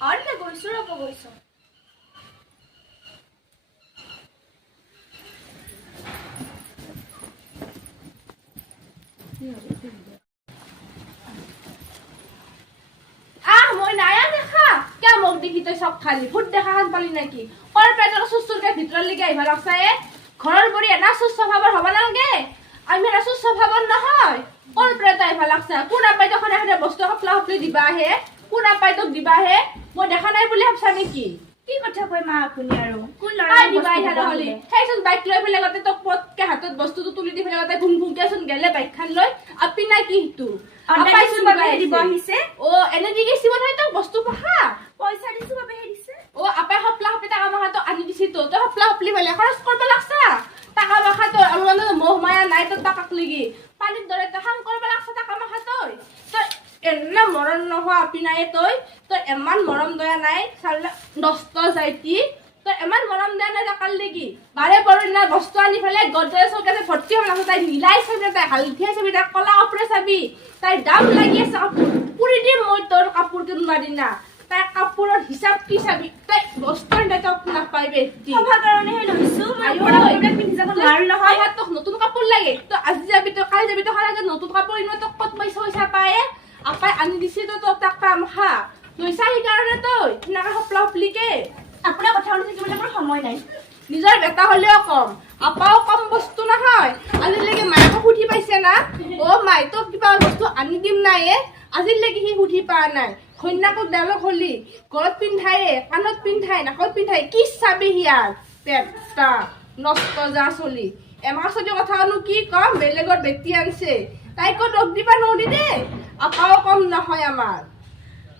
আৰে গৈছো ৰব গৈছো মই নায়া দেখা কে মোক দেখি তই চব খালি ফুট দেখা খান পালি নাকি কৰ পেটৰ সুস্থুৰকে ভিতৰলৈকে আহিবা লাগছায়ে ঘৰৰ বৰি এনা সুস্থ ভাবৰ হ'ব নালগে আমি এনা সুস্থ ভাবৰ নহয় কৰ পেট আহিবা লাগছা কোনা পাই তো খনে খনে বস্তু হপলা হপলি দিবা হে কোনা পাই তোক দিবা হে মই দেখা নাই বুলি ভাবছা নেকি কি কথা কই মা আপুনি আৰু কোন লৰা দিবা ইহা হলি সেইচোন বাইক লৈ ফেলে গতে তোক পটকে হাতত বস্তুটো তুলি দি ফেলে গতে ভুং ভুংকেচোন গেলে বাইক খান লৈ আপি নাই কি হিতু আপাইছো বাবে দিব আহিছে ও এনে দি গেছি বনাই তো বস্তু পহা পইচা দিছো বাবে দিছে ও আপে হপলা হপি টাকা মাখা তো আনি দিছি তো তো হপলা হপলি ফেলে খৰচ করব লাগছা টাকা মাখা তো আমার মোহ মায়া নাই তো টাকাক লাগি পানির দরে তো হাম করব লাগছা টাকা মাখা তই তো এন্না মরণ নহা আপি নাই তই তো এমান মরম দয়া নাই সালা নষ্ট যাইতি তো এমান মরম দয়া নাই টাকার লাগি বারে বড় না বস্তু আনি ফেলে গদরে চৌকাতে ভর্তি হল আছে তাই নীলাই ছবি তাই হালধিয়া ছবি তাই কলা অপরে চাবি তাই দাম লাগি আছে পুরি দিম মই তোর কাপড় কিনবা দিনা তাই কাপড়ৰ হিসাব কি চাবি তাই বস্তুৰ দাতক নাপাই বেছি সভা কাৰণে হে লৈছো মই পৰা কইনা পিন্ধি যাব নোৱাৰো নহয় হাত তোক নতুন কাপোৰ লাগে তো আজি যাবি তো কালি যাবি তো হাতে নতুন কাপোৰ ইনো তো কত পইচা পায় আপাই আনি দিছি তো তোক টাকা মখা লৈছা সেই কাৰণে তই নাকা হপলা হপলিকে আপোনাৰ কথা শুনি থাকিবলৈ মোৰ সময় নাই নিজৰ বেটা হলেও কম আপাও কম বস্তু নহয় আজিলৈকে মায়েকো সুধি পাইছে না অ মাই তো কিবা বস্তু আনি দিম নাই আজিলৈকে সি সুধি পা নাই কন্যাকক ডালক হলি গলত পিন্ধায়ে কাণত পিন্ধাই নাকত পিন্ধাই কি চাবি হিয়াৰ পেটটা নষ্ট যা চলি এমাহ চলি কথানো কি কম বেলেগৰ বেটি আনছে তাইকো দোষ দিবা নদি দে আপাও কম নহয় আমাৰ